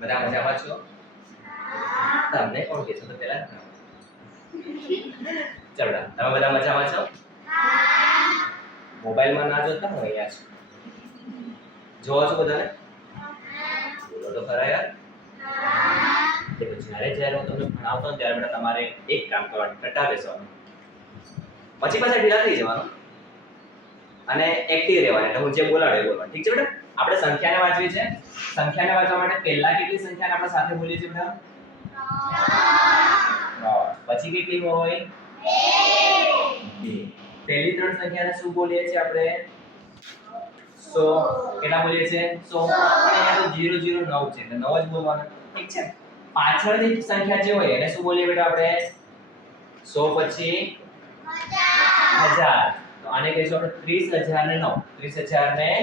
બધા મજામાં છો? તમને કોણ કે છો તો પહેલા ચલો તમે બધા મજામાં છો? મોબાઈલમાં ના જોતા હું અહીંયા છું. જોવો છો બધાને? બોલો તો ખરા યાર. દેખો જ્યારે જ્યારે હું તમને ભણાવતો ને ત્યારે બેટા તમારે એક કામ કરવાનું, ટટા બેસવાનું. પછી પાછા ઢીલા થઈ જવાનું અને એક્ટિવ રહેવાનું. એટલે હું જે બોલાડે બોલવાનું. ઠીક છે બેટા? આપણે સંખ્યાને વાંચવી છે. સંખ્યાને વાંચવા માટે પહેલા કેટલી સંખ્યાને આપણે સાથે બોલીએ છીએ બેટા? 3. પછી કેટલી હોય? 2. પહેલી ત્રણ સંખ્યાને શું બોલીએ છીએ આપણે? 100. કેટલા બોલીએ છીએ? 100. પણ અહીંયા તો 009 છે એટલે 9 જ બોલવાનું. ઠીક છે? પાછળની સંખ્યા જે હોય એને શું બોલીએ બેટા આપણે? 100 પછી 1000. તો આને કહીશું આપણે 30009. 30009.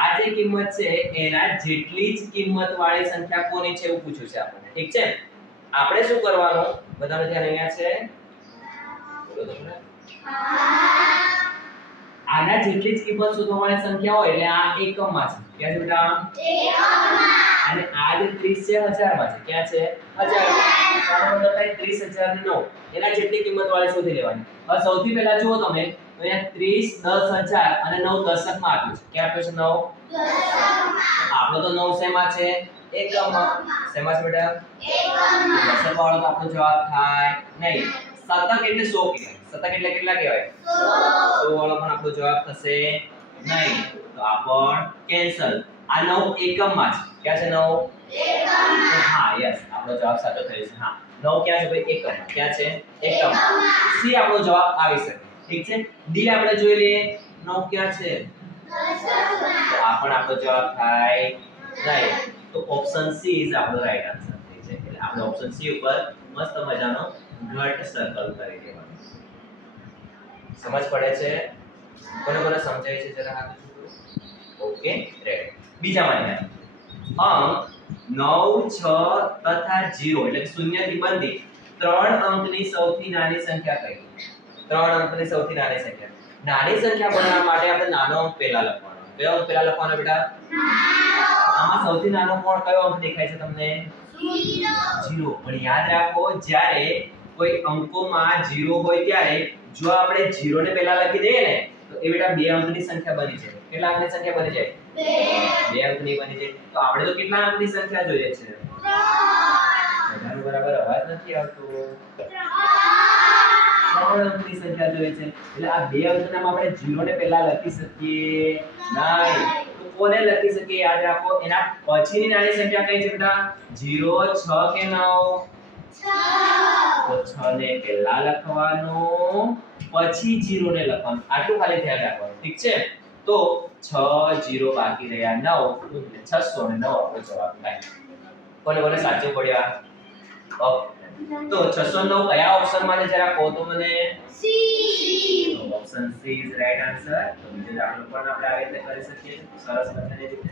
આ જે કિંમત છે એના જેટલી જ કિંમત વાળી સંખ્યા કોની છે એવું પૂછ્યું છે આપણને. ઠીક છે? આપણે શું કરવાનું? બધાને ધ્યાન અહીંયા છે. બોલો તો મને. આના જેટલી જ કિંમત શોધવા વાળી સંખ્યા હોય એટલે આ એકમમાં છે. ક્યાં છે બેટા? એકમમાં. અને આ જે 30 છે 1000 માં છે. ક્યાં છે? 1000 માં. આનો મતલબ થાય 30009. એના જેટલી કિંમત વાળી શોધી લેવાની. હવે સૌથી પહેલા જુઓ તમે તો અહીંયા 30 10000 અને 9 દશકમાં આપ્યું છે. ક્યાં આપ્યું છે 9? દશકમાં. આપણો તો 9 શેમાં છે? એકમમાં. શેમાં છે બેટા? એકમમાં. દશક વાળો તો આપણો જવાબ થાય નહીં. શતક એટલે 100 કહેવાય. શતક એટલે કેટલા કહેવાય? 100. 100 વાળો પણ આપણો જવાબ થશે નહીં. તો આ પણ કેન્સલ. આ 9 એકમમાં છે. ક્યાં છે 9? એકમમાં. હા યસ, આપણો જવાબ સાચો થયો છે. હા 9 ક્યાં છે ભાઈ? એકમમાં. ક્યાં છે? એકમમાં. સી આપણો જવાબ આવી શકે. ઠીક છે? ડી આપણે જોઈ લઈએ. 9 ક્યાં છે? દશકમાં. તો આ પણ આપણો જવાબ થાય નહીં. તો ઓપ્શન સી ઇઝ આપણો રાઈટ આન્સર. ઠીક છે? એટલે આપણે ઓપ્શન સી ઉપર મસ્ત મજાનો ઘટ સર્કલ કરી દેવાનું. સમજ પડે છે? કોને કોને સમજાય છે જરા હાથ ઊંચું કરો. Okay ready. બીજા માન્ય અંક 9 6 તથા 0 એટલે કે શૂન્ય થી બંધી 3 અંકની સૌથી નાની સંખ્યા કઈ? 3 અંકની સૌથી નાની સંખ્યા. નાની સંખ્યા બનાવવા માટે આપણે નાનો અંક પહેલા લખવાનો. કયો અંક પહેલા લખવાનો બેટા? આમાં સૌથી નાનો કોણ કયો અંક દેખાય છે તમને? 0. પણ યાદ રાખો જ્યારે કોઈ અંકોમાં 0 હોય ત્યારે જો આપણે 0 ને પહેલા લખી દઈએ ને તો એ બેટા બે અંકની સંખ્યા બની જાય. કેટલા અંકની સંખ્યા બની જાય? બે અંકની બની જાય. તો આપણે તો કેટલા અંકની સંખ્યા જોઈએ છે? 3. બધાનો બરાબર અવાજ નથી આવતો. 3 અંકની સંખ્યા જોઈએ છે. એટલે આ બે અંકનામાં આપણે 0 ને પહેલા લખી શકીએ નહીં. તો કોને લખી શકીએ યાદ રાખો. એના પછીની નાની સંખ્યા કઈ છે બેટા? 0 6 કે 9? 6. તો 6 ને પહેલા લખવાનું પછી 0 ને લખવાનું. આટલું ખાલી ધ્યાન રાખવાનું. ઠીક છે? તો 6 0 બાકી રહ્યા 9 609 આપણો જવાબ થાય. કોને કોને સાચું પડ્યા? ઓકે. તો 609 કયા ઓપ્શનમાં છે જરા કહો તો મને. સી. તો option she is right answer. તો બીજો દાખલો પણ આપણે આવી રીતે કરી શકીએ. સરસ મજાની રીતે.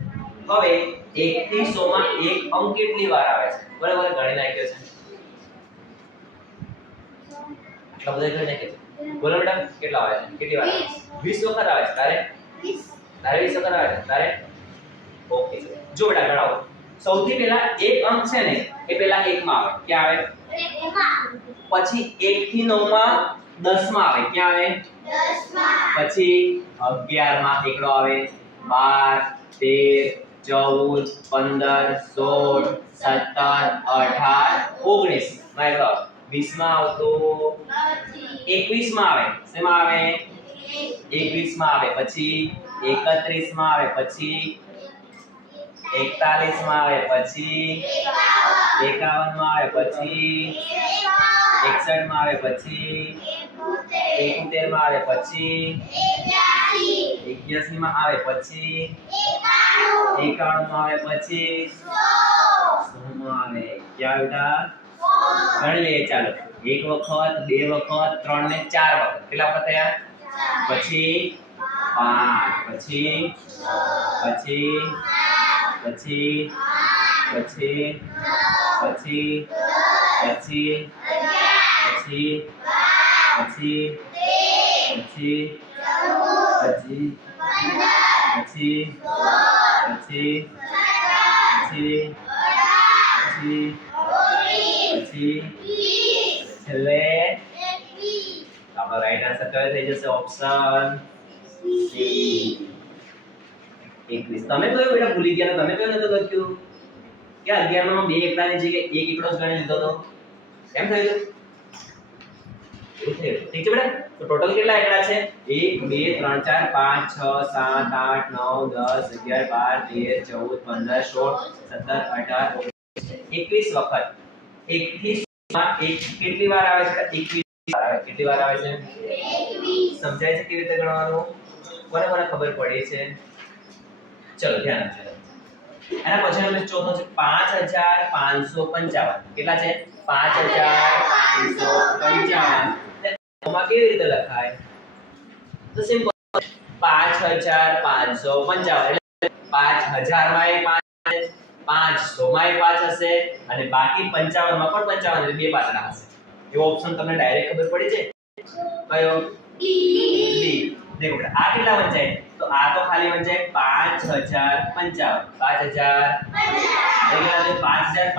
હવે 1 થી 100 માં એક અંક કેટલી વાર આવે છે? બરાબર ગણી નાખ્યો છે. આટલા બધા ગણી નાખ્યો છે. બોલો બેટા કેટલા આવે છે? કેટલી વાર આવે છે? 20 વખત આવે છે. તારે 20 વખત આવે છે. તારે ઓકે. જો બેટા ગણાવો. સૌથી પહેલા એક અંક છે ને એ પહેલા 1 માં આવે. ક્યાં આવે? 1 માં. પછી 1 થી 9 માં 10 માં આવે. ક્યાં આવે? 10 માં. પછી 11 માં એકડો આવે. 12 13 14 15 16 17 18 માં એકડો આવે. 20 માં આવતો નથી. 21 માં આવે. શેમાં આવે? 21 માં આવે. પછી 31 માં આવે. પછી 41 માં આવે. પછી 51 માં આવે. પછી 61 માં આવે. પછી 71 માં આવે. પછી 81 માં આવે. પછી 91 માં આવે. પછી 100 માં આવે. ક્યાં બેટા? ગણી લઈએ ચાલો. 1 વખત 2 વખત 3 ને 4 વખત. કેટલા વખત થયા? પછી 5 પછી 10 પછી 11 પછી છેલ્લે આપણો રાઈટ આન્સર કયો થઈ જશે ઓપ્શન સી 21 તમે કયો બેટા ભૂલી ગયા તમે કયો નતો લખ્યું કે 11 માં બે એકડાની જગ્યાએ એક એકડો જ ગણી લીધો તો કેમ થયું એવું થયું ઠીક છે બેટા તો ટોટલ કેટલા એકડા છે 1 2 3 4 5 6 7 8 9 10 11 12 13 14 15 16 17 18 21 વખત 1 થી માં એક કેટલી વાર આવે છે 21 વાર આવે કેટલી વાર આવે છે 21 સમજાય છે કેવી રીતે ગણવાનું કોને કોને ખબર પડી છે ચલો ધ્યાન આપજો એના પછી આપણે ચોથો છે 5555 કેટલા છે 5555 માં કેવી રીતે લખાય તો સિમ્પલ 5555 એટલે 5000 માં એ 5 500 માં એ 5 હશે અને બાકી 55 માં પણ 55 એટલે બે પાતળા હશે એવો ઓપ્શન તમને ડાયરેક્ટ ખબર પડી છે કયો ડી देखो बेटा आ कितना बन जाए तो आ तो खाली बन जाए 5055 5555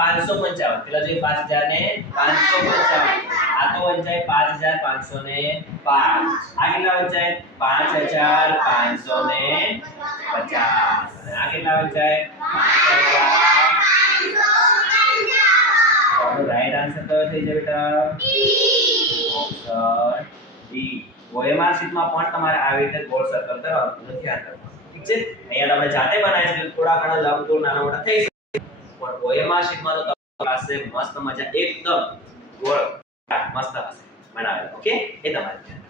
કેટલા જોઈએ 5555 ને 555 આ તો બન જાય 5505 આ કેટલા બન જાય 5550 આ કેટલા બન જાય 5550 તો રાઈટ આન્સર કયો થઈ જાય બેટા ઓપ્શન ડી OMR શીટમાં પણ તમારે આવી રીતે ગોળ સર્કલ કરવાનું ધ્યાન રાખવાનું ઠીક છે અહીંયા આપણે જાતે બનાવીએ છીએ થોડા ઘણા લંબગોળ નાના મોટા થઈ શકે પણ OMR શીટમાં તો તમારી પાસે મસ્ત મજા એકદમ ગોળ મસ્ત હશે બનાવેલ ઓકે એ તમારે ધ્યાન